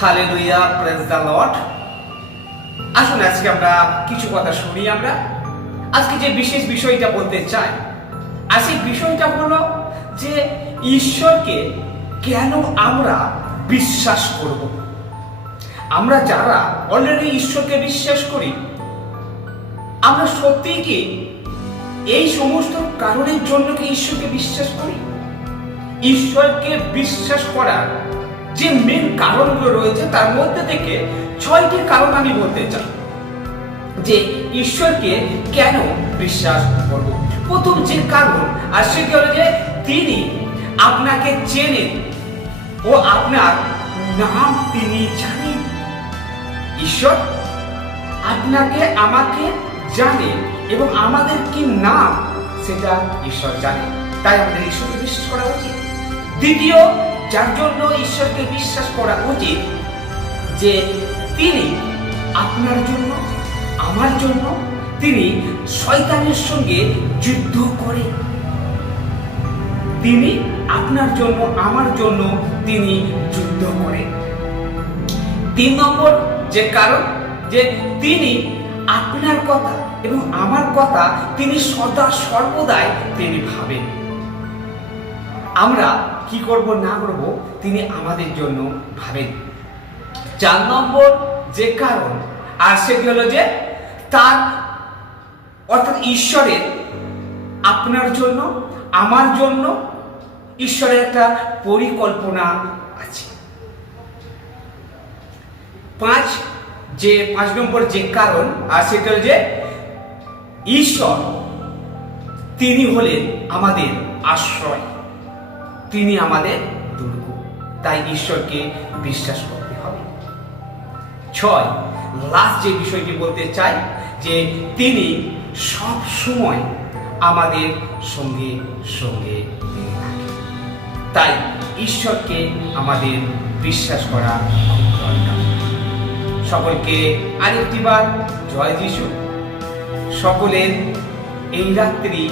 Hallelujah, praise the Lord. আসুন আজকে আমরা কিছু কথা শুনি। আমরা আজকে যে বিশেষ বিষয়টা বলতে চাই, আর সেই বিষয়টা হলো যে ঈশ্বরকে কেন আমরা বিশ্বাস করব। আমরা যারা অলরেডি ঈশ্বরকে বিশ্বাস করি, আমরা সত্যিই কি এই সমস্ত কারণের জন্য কি ঈশ্বরকে বিশ্বাস করি? ঈশ্বরকে বিশ্বাস করার যে মেন কারণগুলো রয়েছে তার মধ্যে থেকে 6টি কারণ আমি বলতে চাই যে ঈশ্বরকে কেন বিশ্বাস করব। প্রথম যে কারণ, আর সেটি হলো যে তিনি আপনাকে চেনেন ও আপনার নাম তিনি জানেন। ঈশ্বর আপনাকে আমাকে জানে এবং আমাদের কি নাম সেটা ঈশ্বর জানে, তাই আমাদের ঈশ্বরকে বিশ্বাস করা উচিত। দ্বিতীয় যার জন্য ঈশ্বরকে বিশ্বাস করা উচিত, যে তিনি আপনার জন্য আমার জন্য তিনি শয়তানের সঙ্গে যুদ্ধ করে। তিনি আপনার জন্য আমার জন্য তিনি যুদ্ধ করে। 3 নম্বর যে কারণ, যে তিনি আপনার কথা এবং আমার কথা তিনি সদা সর্বদাই তিনি ভাবেন। আমরা কি করব না করব তিনি আমাদের জন্য ভাবেন। 4 নম্বর যে কারণ, আর সেটি হলো যে তার অর্থাৎ ঈশ্বরের আপনার জন্য আমার জন্য ঈশ্বরের একটা পরিকল্পনা আছে। 5 নম্বর যে কারণ, আর সেটা হলো যে ঈশ্বর তিনি হলেন আমাদের আশ্রয়, তিনি আমাদের দুর্গ, তাই ঈশ্বরকে বিশ্বাস করতে হবে। 6 লাস্ট যে বিষয়টি বলতে চাই, যে তিনি সব সময় আমাদের সঙ্গে সঙ্গে থাকেন, তাই ঈশ্বরকে আমাদের বিশ্বাস করা খুব দরকার। সকলকে আরেকটিবার জয় যিশু। সকলের এই রাত্রি